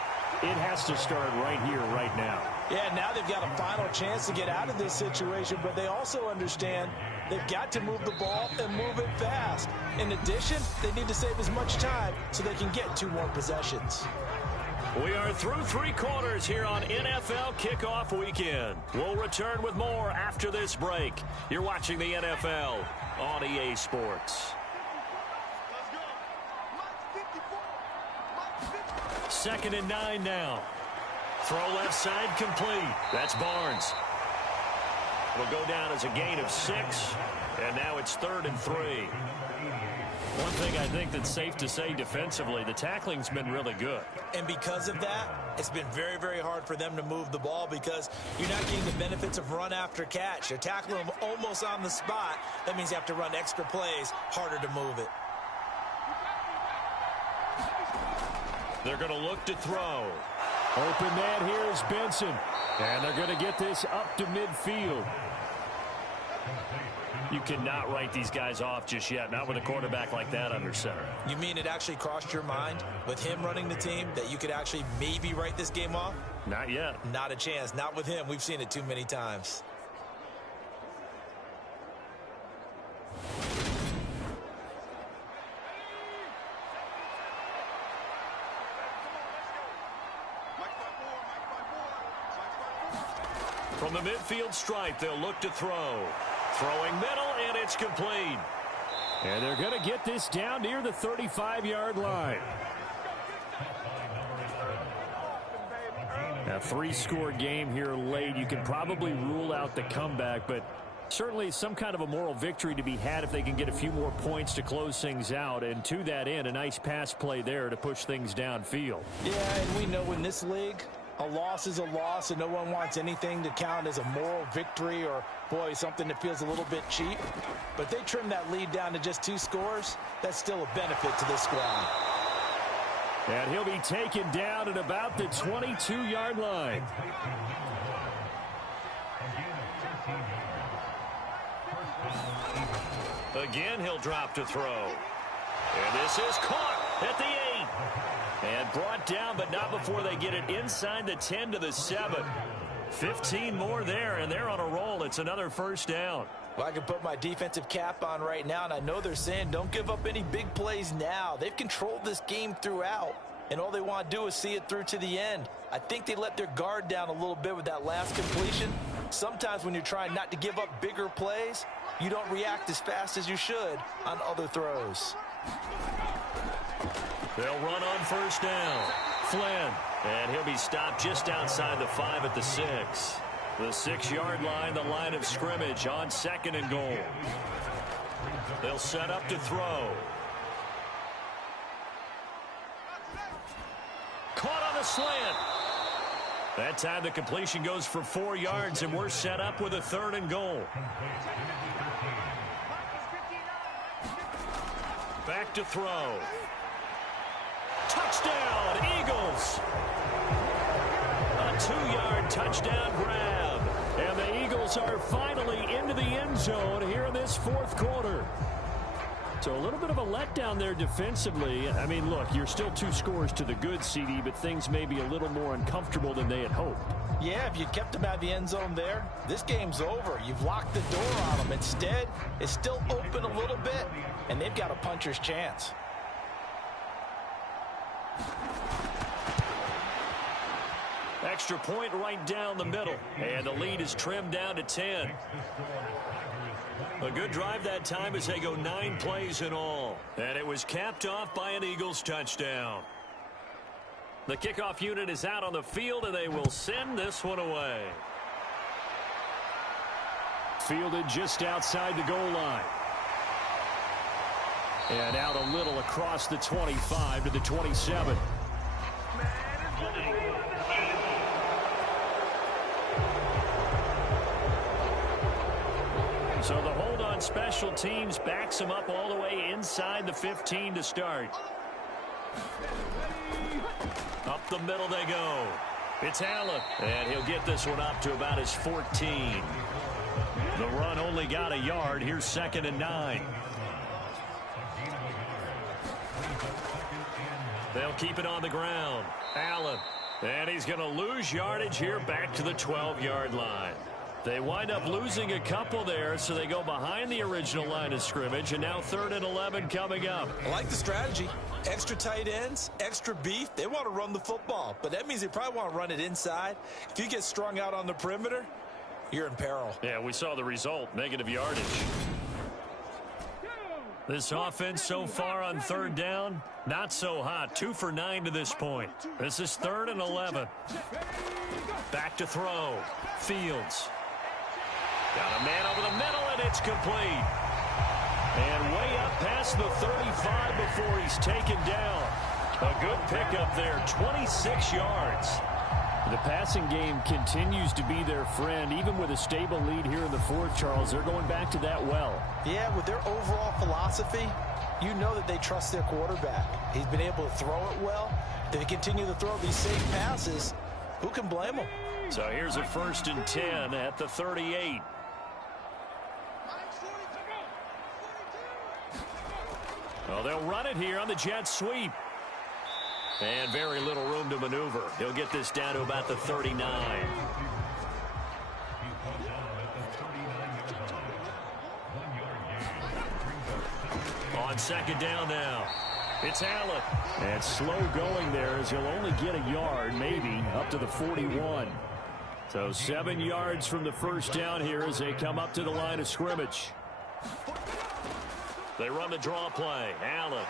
it has to start right here, right now. Yeah, now they've got a final chance to get out of this situation, but they also understand they've got to move the ball and move it fast. In addition, they need to save as much time so they can get 2 more possessions. We are through 3 quarters here on NFL Kickoff Weekend. We'll return with more after this break. You're watching the NFL on EA Sports. 2nd and 9 now. Throw left side complete. That's Barnes. It'll go down as a gain of 6, and now it's 3rd and 3. One thing I think that's safe to say defensively, the tackling's been really good. And because of that, it's been very, very hard for them to move the ball because you're not getting the benefits of run after catch. You're tackling them almost on the spot. That means you have to run extra plays, harder to move it. They're going to look to throw. Open man here is Benson. And they're going to get this up to midfield. You cannot write these guys off just yet, not with a quarterback like that under center. You mean it actually crossed your mind with him running the team that you could actually maybe write this game off? Not yet. Not a chance. Not with him. We've seen it too many times. From the midfield stripe, they'll look to throw. Throwing middle, and it's complete. And they're going to get this down near the 35-yard line. A 3-score game here late. You can probably rule out the comeback, but certainly some kind of a moral victory to be had if they can get a few more points to close things out. And to that end, a nice pass play there to push things downfield. Yeah, and we know in this league, a loss is a loss, and no one wants anything to count as a moral victory or, boy, something that feels a little bit cheap. But they trim that lead down to just 2 scores. That's still a benefit to this squad. And he'll be taken down at about the 22-yard line. Again, he'll drop to throw. And this is caught at the 8. And brought down, but not before they get it inside the 10 to the 7. 15 more there, and they're on a roll. It's another first down. Well, I can put my defensive cap on right now, and I know they're saying don't give up any big plays now. They've controlled this game throughout, and all they want to do is see it through to the end. I think they let their guard down a little bit with that last completion. Sometimes when you're trying not to give up bigger plays, you don't react as fast as you should on other throws. They'll run on first down. Flynn, and he'll be stopped just outside the 5 at the 6. The 6-yard line, the line of scrimmage on 2nd and goal. They'll set up to throw. Caught on the slant. That time the completion goes for 4 yards, and we're set up with a 3rd and goal. Back to throw. Touchdown, Eagles. A 2-yard touchdown grab. And the Eagles are finally into the end zone here in this 4th quarter. So a little bit of a letdown there defensively. I mean, look, you're still 2 scores to the good, CD, but things may be a little more uncomfortable than they had hoped. Yeah, if you kept them out of the end zone there, this game's over. You've locked the door on them. Instead, it's still open a little bit, and they've got a puncher's chance. Extra point right down the middle, and the lead is trimmed down to 10. A good drive that time as they go 9 plays in all. And it was capped off by an Eagles touchdown. The kickoff unit is out on the field, and they will send this one away. Fielded just outside the goal line. And out a little across the 25 to the 27. So the hold on special teams backs him up all the way inside the 15 to start. Up the middle they go. It's Allen, and he'll get this one up to about his 14. The run only got a yard. Here's 2nd and 9. They'll keep it on the ground. Allen, and he's going to lose yardage here back to the 12-yard line. They wind up losing a couple there, so they go behind the original line of scrimmage, and now 3rd and 11 coming up. I like the strategy. Extra tight ends, extra beef. They want to run the football, but that means they probably want to run it inside. If you get strung out on the perimeter, you're in peril. Yeah, we saw the result, negative yardage. This offense so far on 3rd down, not so hot. 2 for 9 to this point. This is 3rd and 11. Back to throw. Fields. Got a man over the middle, and it's complete. And way up past the 35 before he's taken down. A good pickup there, 26 yards. The passing game continues to be their friend, even with a stable lead here in the 4th, Charles. They're going back to that well. Yeah, with their overall philosophy, you know that they trust their quarterback. He's been able to throw it well. If they continue to throw these safe passes, who can blame them? So here's a 1st and 10 at the 38. Well, they'll run it here on the jet sweep. And very little room to maneuver. He'll get this down to about the 39. On 2nd down now. It's Allen. And slow going there as he'll only get a yard, maybe, up to the 41. So 7 yards from the 1st down here as they come up to the line of scrimmage. They run the draw play. Allen.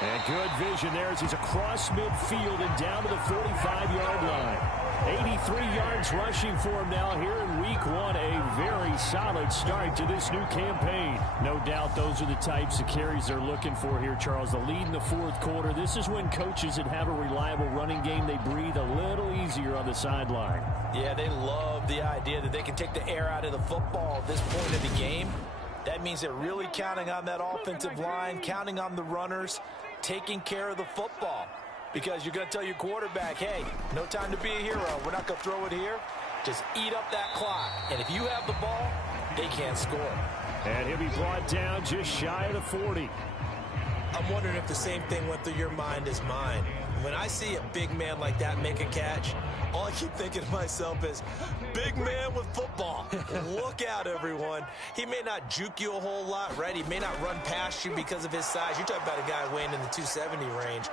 And good vision there as he's across midfield and down to the 45-yard line. 83 yards rushing for him now here in week 1. A very solid start to this new campaign. No doubt those are the types of carries they're looking for here, Charles. The lead in the 4th quarter. This is when coaches that have a reliable running game, they breathe a little easier on the sideline. Yeah, they love the idea that they can take the air out of the football at this point of the game. That means they're really counting on that offensive line, counting on the runners, taking care of the football. Because you're going to tell your quarterback, hey, no time to be a hero. We're not going to throw it here. Just eat up that clock. And if you have the ball, they can't score. And he'll be brought down just shy of the 40. I'm wondering if the same thing went through your mind as mine. When I see a big man like that make a catch, All I keep thinking to myself is, big man with football. Look out, everyone. He may not juke you a whole lot, right? He may not run past you because of his size. You're talking about a guy weighing in the 270 range.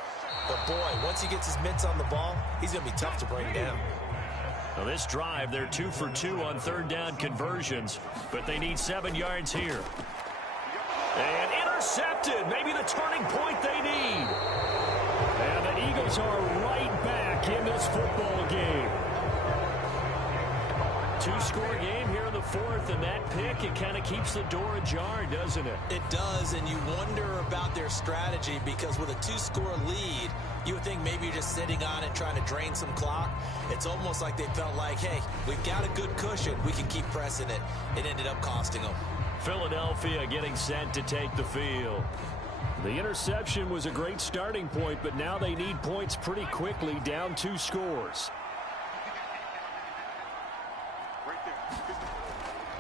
But, boy, once he gets his mitts on the ball, he's going to be tough to bring down. Well, this drive, they're 2 for 2 on third down conversions, but they need 7 yards here. And intercepted, maybe the turning point they need. And the Eagles are right back in this football game. 2-score game here in the fourth, and that pick, it kind of keeps the door ajar, doesn't it? It does, and you wonder about their strategy because with a 2-score lead, you would think maybe you're just sitting on it trying to drain some clock. It's almost like they felt like, hey, we've got a good cushion. We can keep pressing it. It ended up costing them. Philadelphia getting set to take the field. The interception was a great starting point, but now they need points pretty quickly, down 2 scores.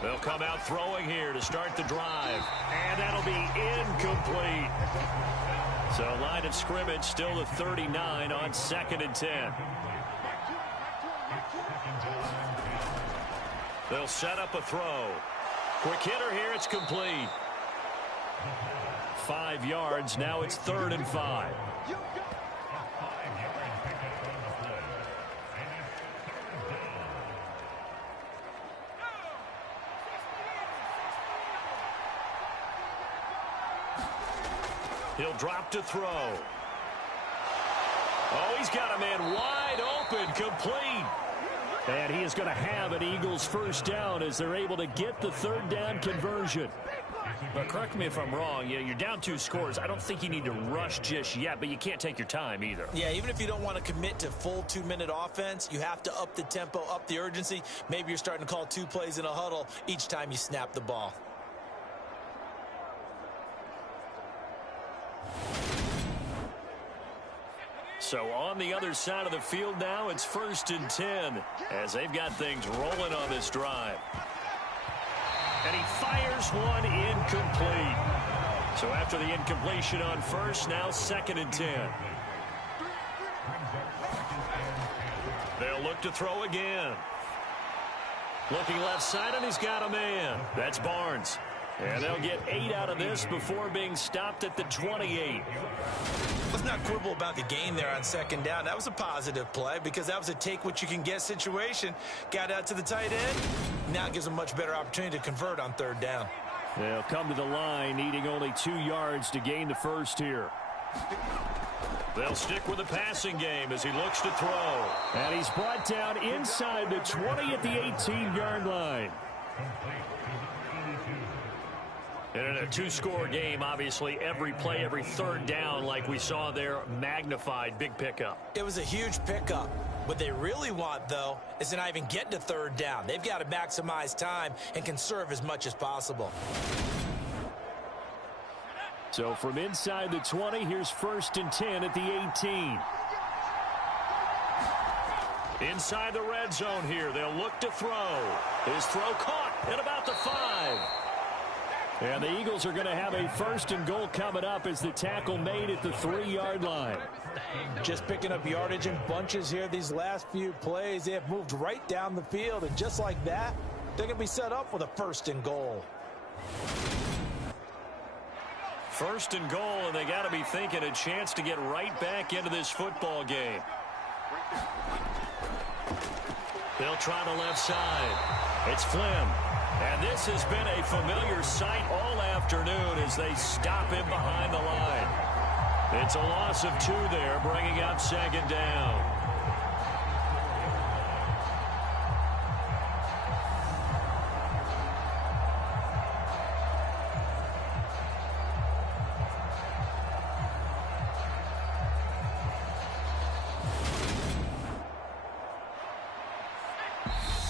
They'll come out throwing here to start the drive, and that'll be incomplete. So line of scrimmage still the 39 on 2nd and 10. They'll set up a throw. Quick hitter here, it's complete. 5 yards, now it's 3rd and 5. He'll drop to throw. Oh, he's got a man wide open, complete. And he is going to have an Eagles first down as they're able to get the 3rd down conversion. But correct me if I'm wrong, you're down 2 scores. I don't think you need to rush just yet, but you can't take your time either. Yeah, even if you don't want to commit to full 2-minute offense, you have to up the tempo, up the urgency. Maybe you're starting to call 2 plays in a huddle each time you snap the ball. So on the other side of the field now, it's 1st and 10 as they've got things rolling on this drive. And he fires one incomplete. So after the incompletion on first, now 2nd and 10. They'll look to throw again. Looking left side, and he's got a man. That's Barnes. And they'll get 8 out of this before being stopped at the 28. Let's not quibble about the gain there on 2nd down. That was a positive play because that was a take-what-you-can-get situation. Got out to the tight end. Now it gives them a much better opportunity to convert on 3rd down. They'll come to the line, needing only 2 yards to gain the first here. They'll stick with the passing game as he looks to throw. And he's brought down inside the 20 at the 18-yard line. And in a 2-score game, obviously, every play, every 3rd down, like we saw there, magnified, big pickup. It was a huge pickup. What they really want, though, is to not even get to 3rd down. They've got to maximize time and conserve as much as possible. So from inside the 20, here's 1st and 10 at the 18. Inside the red zone here, they'll look to throw. His throw caught at about the 5. And the Eagles are going to have a 1st and goal coming up as the tackle made at the 3-yard line. Just picking up yardage in bunches here these last few plays. They have moved right down the field, and just like that, they're going to be set up with a 1st and goal. 1st and goal, and they got to be thinking a chance to get right back into this football game. They'll try the left side. It's Flynn. And this has been a familiar sight all afternoon as they stop him behind the line. It's a loss of 2 there, bringing up 2nd down.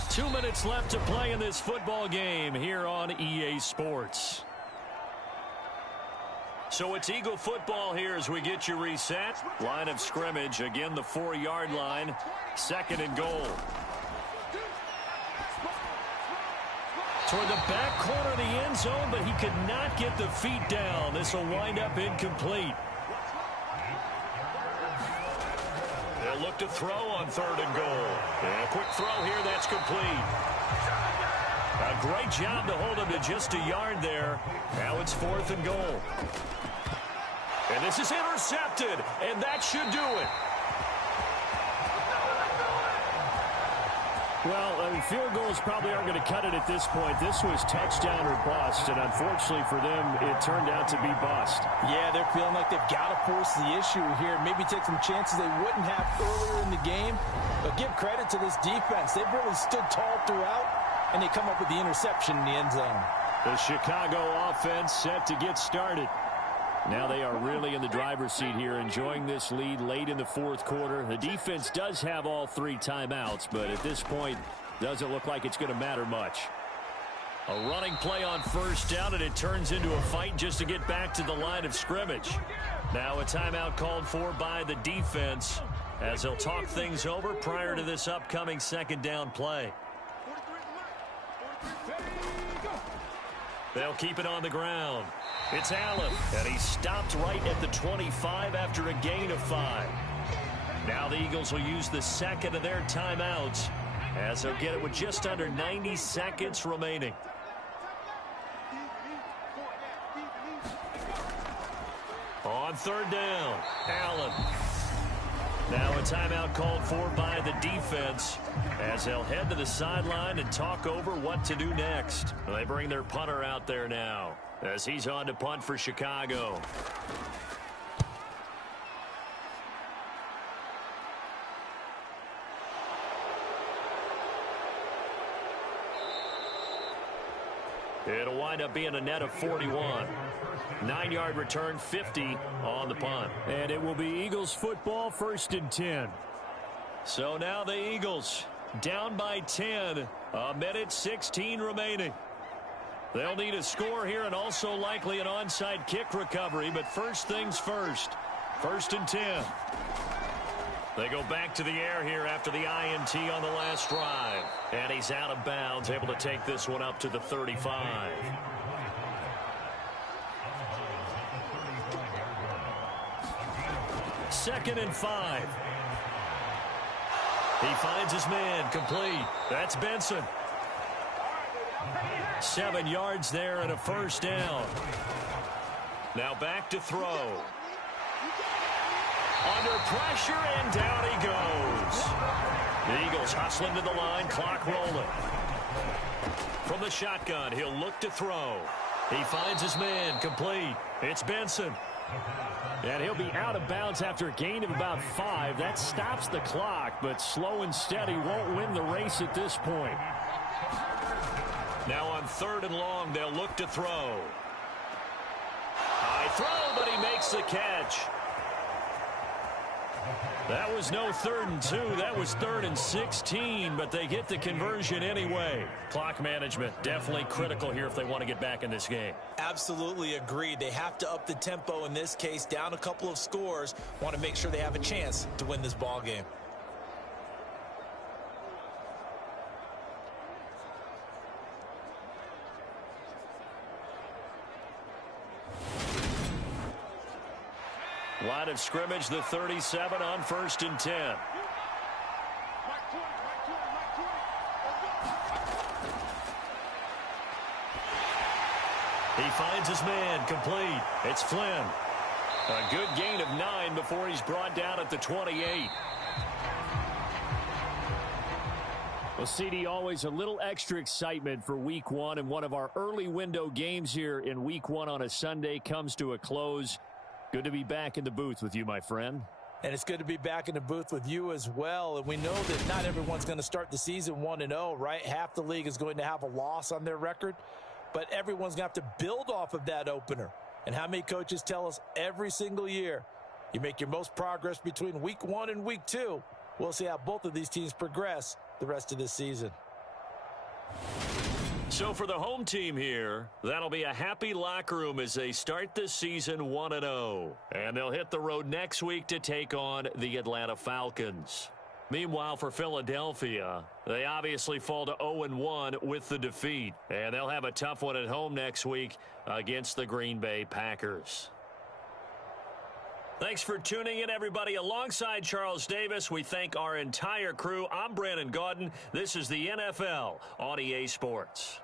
Two minutes left to play in this football game here on EA Sports. So it's Eagle football here as we get you reset. Line of scrimmage, again the 4-yard line. 2nd and goal. Toward the back corner of the end zone, but he could not get the feet down. This will wind up incomplete. They'll They'll look to throw on 3rd and goal. And a quick throw here, that's complete. A great job to hold him to just a yard there. Now it's 4th and goal. And this is intercepted, and that should do it. Well, field goals probably aren't going to cut it at this point. This was touchdown or bust, and unfortunately for them, it turned out to be bust. Yeah, they're feeling like they've got to force the issue here. Maybe take some chances they wouldn't have earlier in the game. But give credit to this defense. They've really stood tall throughout, and they come up with the interception in the end zone. The Chicago offense set to get started. Now they are really in the driver's seat here, enjoying this lead late in the 4th quarter. The defense does have all 3 timeouts, but at this point, doesn't look like it's going to matter much. A running play on 1st down, and it turns into a fight just to get back to the line of scrimmage. Now a timeout called for by the defense as they'll talk things over prior to this upcoming 2nd down play. They'll keep it on the ground. It's Allen, and he stopped right at the 25 after a gain of 5. Now the Eagles will use the 2nd of their timeouts as they'll get it with just under 90 seconds remaining. On 3rd down, Allen. Now a timeout called for by the defense as they'll head to the sideline and talk over what to do next. They bring their punter out there now as he's on to punt for Chicago. It'll wind up being a net of 41. 9-yard return, 50 on the punt. And it will be Eagles football, 1st and 10. So now the Eagles down by 10. 1:16 remaining. They'll need a score here and also likely an onside kick recovery, but first things first. 1st and 10. They go back to the air here after the INT on the last drive. And he's out of bounds, able to take this one up to the 35. Second and 5. He finds his man, complete. That's Benson. 7 yards there and a 1st down. Now back to throw. Under pressure, and down he goes. The Eagles hustling to the line, clock rolling. From the shotgun, he'll look to throw. He finds his man, complete. It's Benson. And he'll be out of bounds after a gain of about 5. That stops the clock, but slow and steady won't win the race at this point. Now on 3rd and long, they'll look to throw. High throw, but he makes the catch. That was no 3rd and 2. That was 3rd and 16, but they get the conversion anyway. Clock management definitely critical here if they want to get back in this game. Absolutely agreed. They have to up the tempo in this case, down a couple of scores. Want to make sure they have a chance to win this ball game. Line of scrimmage, the 37 on 1st and 10. He finds his man, complete. It's Flynn. A good gain of 9 before he's brought down at the 28. Well, CD, always a little extra excitement for Week 1, and one of our early window games here in Week 1 on a Sunday comes to a close. Good to be back in the booth with you, my friend. And it's good to be back in the booth with you as well. And we know that not everyone's going to start the season 1-0, right? Half the league is going to have a loss on their record. But everyone's going to have to build off of that opener. And how many coaches tell us every single year, you make your most progress between Week 1 and Week 2. We'll see how both of these teams progress the rest of this season. So for the home team here, that'll be a happy locker room as they start this season 1-0. And they'll hit the road next week to take on the Atlanta Falcons. Meanwhile, for Philadelphia, they obviously fall to 0-1 with the defeat. And they'll have a tough one at home next week against the Green Bay Packers. Thanks for tuning in, everybody. Alongside Charles Davis, we thank our entire crew. I'm Brandon Gaudin. This is the NFL on EA Sports.